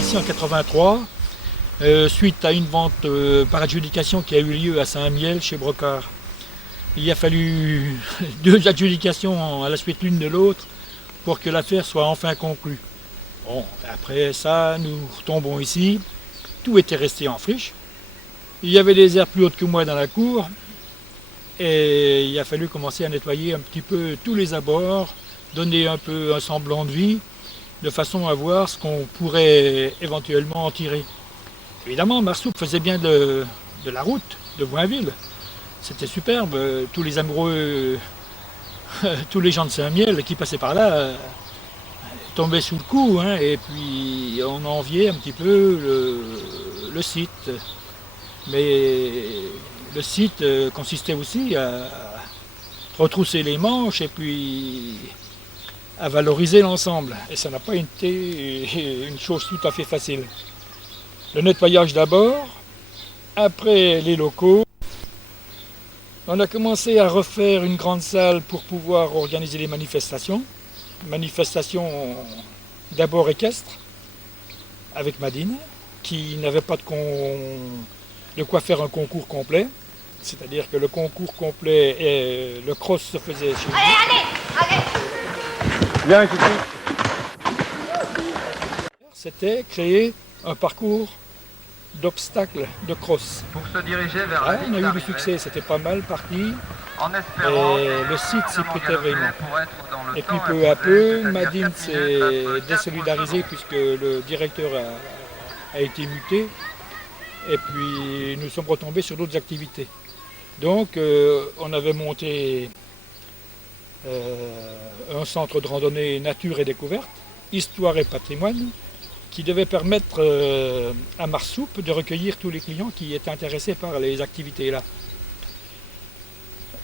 ici en 83, suite à une vente par adjudication qui a eu lieu à Saint-Miel chez Brocard. Il a fallu 2 adjudications à la suite l'une de l'autre pour que l'affaire soit enfin conclue. Bon, après ça, nous retombons ici. Tout était resté en friche. Il y avait des aires plus hautes que moi dans la cour. Et il a fallu commencer à nettoyer un petit peu tous les abords, donner un peu un semblant de vie, de façon à voir ce qu'on pourrait éventuellement en tirer. Évidemment, Marsoupe faisait bien de la route de Boinville. C'était superbe. Tous les amoureux, tous les gens de Saint-Miel qui passaient par là tombaient sous le coup. Hein, et puis on enviait un petit peu le site. Mais le site consistait aussi à retrousser les manches et puis à valoriser l'ensemble. Et ça n'a pas été une chose tout à fait facile. Le nettoyage d'abord, après les locaux. On a commencé à refaire une grande salle pour pouvoir organiser les manifestations. Manifestations d'abord équestres, avec Madine, qui n'avait pas de quoi faire un concours complet. C'est-à-dire que le concours complet et le cross se faisait chez nous. Allez. Viens, Kiki. C'était créer un parcours d'obstacles de cross. Pour se diriger vers Ah, la on ligne a eu du d'arrivée, succès, c'était pas mal parti. en espérant Et que le site s'y suffisamment prêtait galopé vraiment. pour être dans le Et puis temps peu à imposé, peu, c'est-à-dire Madine 4 s'est minutes, tape 4 désolidarisée secondes. puisque le directeur a été muté. Et puis nous sommes retombés sur d'autres activités. Donc on avait monté un centre de randonnée nature et découverte, histoire et patrimoine, qui devait permettre à Marsoupe de recueillir tous les clients qui étaient intéressés par les activités là.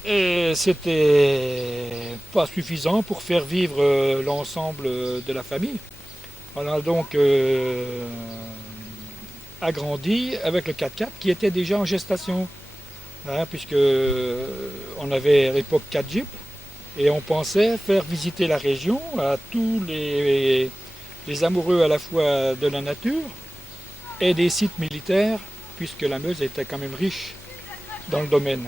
Et c'était pas suffisant pour faire vivre l'ensemble de la famille. On a donc agrandi avec le 4x4 qui était déjà en gestation, hein, puisque on avait à l'époque 4 jeeps et on pensait faire visiter la région à tous les amoureux à la fois de la nature et des sites militaires, puisque la Meuse était quand même riche dans le domaine.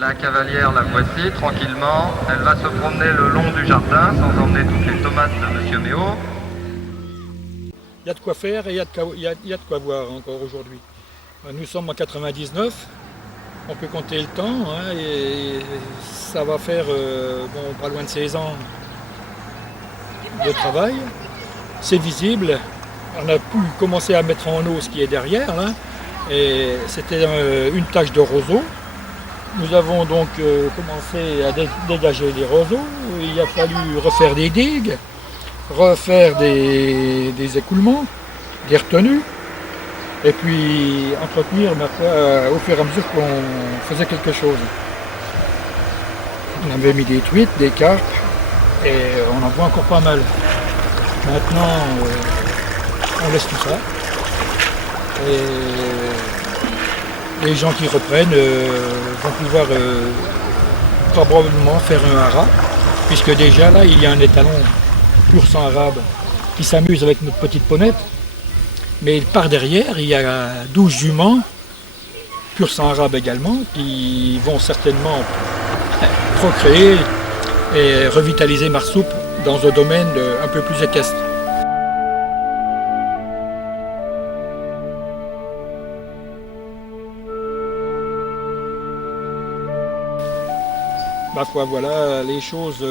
La cavalière, la voici, tranquillement. Elle va se promener le long du jardin sans emmener toutes les tomates de Monsieur Méo. Il y a de quoi faire et il y a de quoi voir encore aujourd'hui. Nous sommes en 99, on peut compter le temps, hein, et ça va faire pas loin de 16 ans de travail. C'est visible, on a pu commencer à mettre en eau ce qui est derrière, là, et c'était une tâche de roseau. Nous avons donc commencé à dégager les roseaux, il a fallu refaire des digues, refaire des écoulements, des retenues, et puis entretenir au fur et à mesure qu'on faisait quelque chose. On avait mis des truites, des carpes, et on en voit encore pas mal. Maintenant, on laisse tout ça. Et les gens qui reprennent vont pouvoir probablement faire un haras, puisque déjà là, il y a un étalon pur sang arabe qui s'amuse avec notre petite ponette. Mais par derrière, il y a 12 juments, pur sang arabe également, qui vont certainement procréer et revitaliser Marsoupe dans un domaine un peu plus équestre. Ma foi, voilà les choses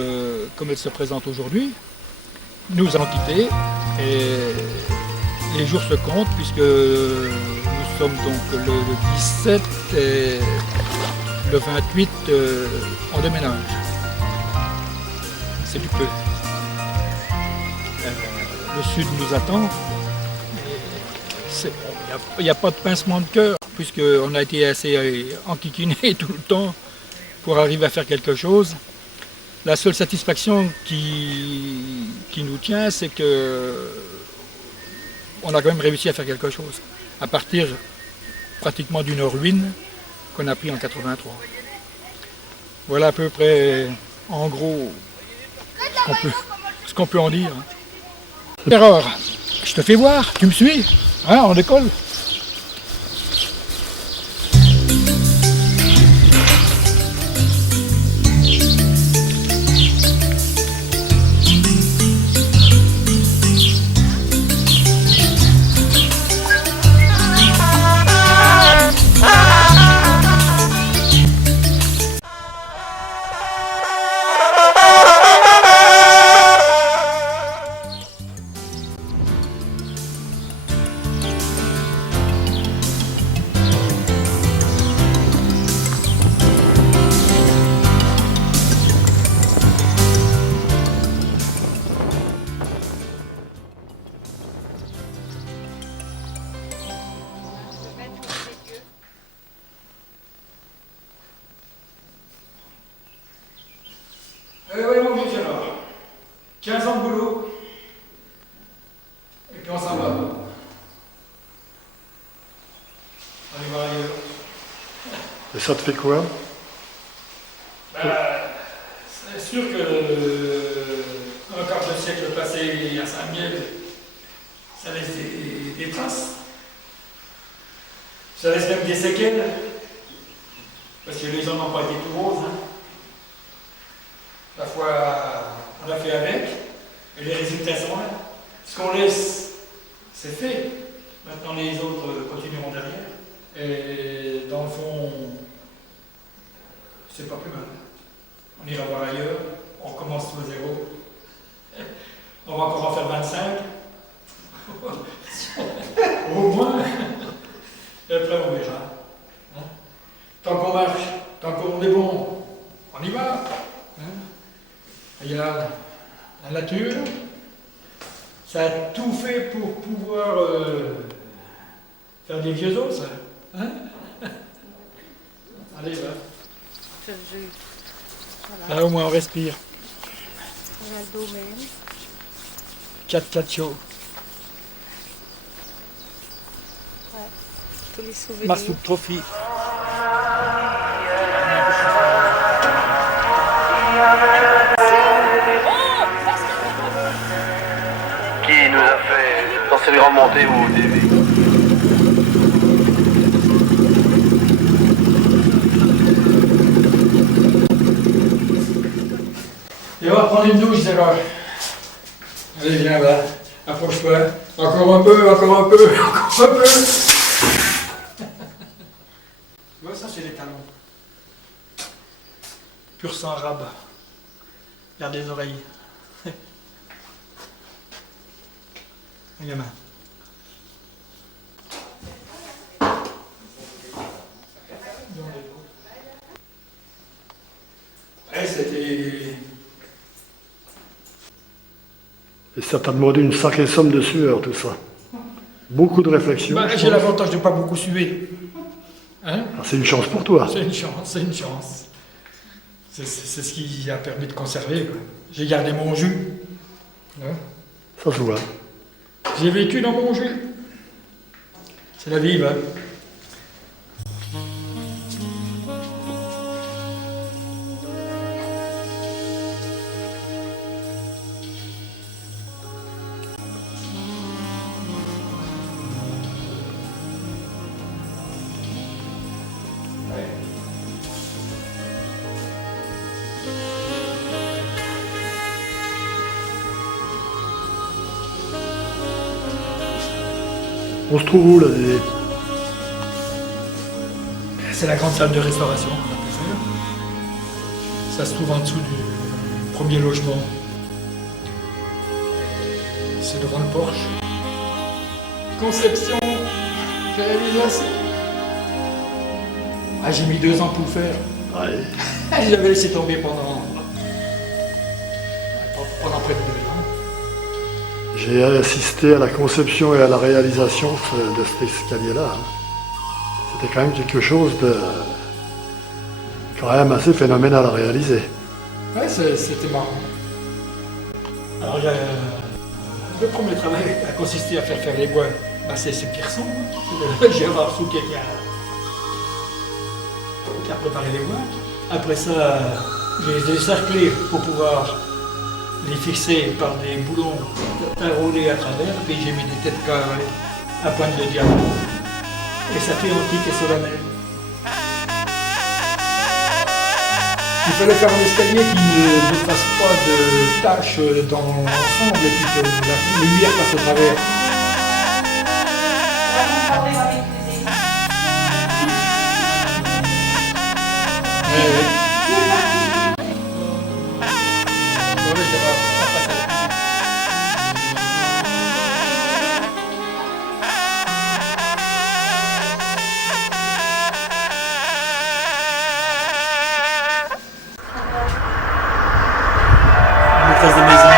comme elles se présentent aujourd'hui. Nous allons quitter et les jours se comptent puisque nous sommes donc le 17 et le 28 en déménage. C'est du peu. Le sud nous attend. Il n'y a pas de pincement de cœur puisqu'on a été assez enquiquiné tout le temps pour arriver à faire quelque chose. La seule satisfaction qui nous tient, c'est que on a quand même réussi à faire quelque chose, à partir pratiquement d'une ruine qu'on a pris en 83. Voilà à peu près, en gros, ce qu'on peut en dire. Erreur, je te fais voir, tu me suis, hein, on décolle. Oui, mon vieux Gérard. 15 ans de boulot. Et puis on s'en va. On y va ailleurs. Et ça te fait quoi? C'est sûr que un quart de siècle passé à Saint-Miel, ça laisse des traces. Ça laisse même des séquelles. Parce que les gens n'ont pas été tout roses. Hein. Parfois, on a fait avec, et les résultats sont là. Ce qu'on laisse, c'est fait. Maintenant, les autres continueront derrière. Et dans le fond, c'est pas plus mal. On ira voir ailleurs, on recommence tout à zéro. On va encore en faire 25. Au moins. Et après, on verra. Hein? Tant qu'on marche, tant qu'on est bon, on y va. Hein? Il y a la nature, ça a tout fait pour pouvoir faire des vieux os, ça. Hein? Allez, va. Voilà, Là, au moins, on respire. on a le domaine. 4 chaud. Tous les souvenirs. Marsouk Trophy. Qui nous a fait danser les grandes montées ou des... Et on va prendre une douche, Gérard. Allez, viens là. Approche-toi. Encore un peu, encore un peu, encore un peu. Tu vois, ça, c'est les talons. Pur sang arabe. Regarde les oreilles. Un gamin. Ouais, c'était... Et ça t'a demandé une sacrée somme de sueur, tout ça. Beaucoup de réflexion. Bah, j'ai l'avantage de ne pas beaucoup suer. Hein? Ah, c'est une chance pour toi. C'est une chance, c'est une chance. C'est ce qui a permis de conserver. Quoi. J'ai gardé mon jus. Hein? Ça se voit. J'ai vécu dans mon jus. C'est la vie, hein? On se trouve où, là, Dédé? C'est la grande salle de restauration qu'on a pu faire. Ça se trouve en dessous du premier logement. C'est devant le porche. Conception, réalisation. Ah, j'ai mis 2 ans pour le faire. Ouais. J'avais laissé tomber pendant près de 2 ans. J'ai assisté à la conception et à la réalisation de cet escalier-là. Hein. C'était quand même quelque chose de... quand même assez phénoménal à réaliser. Ouais, c'était marrant. Alors, le premier travail a consisté à faire les bois. Bah, c'est Pierson, c'est Gérard Souquet qui a préparé les bois. Après ça, j'ai les ai cerclés pour pouvoir les fixer par des boulons enroulés à travers, puis j'ai mis des têtes carrées à pointe de diamant. Et ça fait antique et solennel. Il fallait faire un escalier qui ne fasse pas de taches dans l'ensemble et puis que la lumière passe au travers. Maîtresse de maison.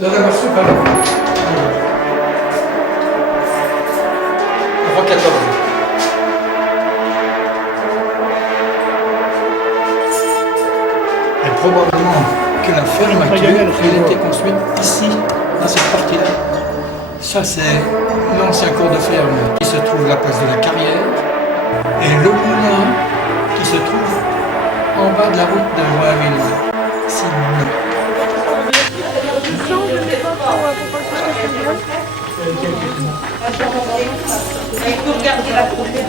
Là, la marche pas. Avant 14. Et probablement que la ferme actuelle, elle était construite ici, dans cette partie-là. Ça, c'est l'ancien cours de ferme qui se trouve à la place de la carrière. Et le moulin qui se trouve en bas de la route de Joinville. Ici, le moulin. Il faut regarder la prochaine.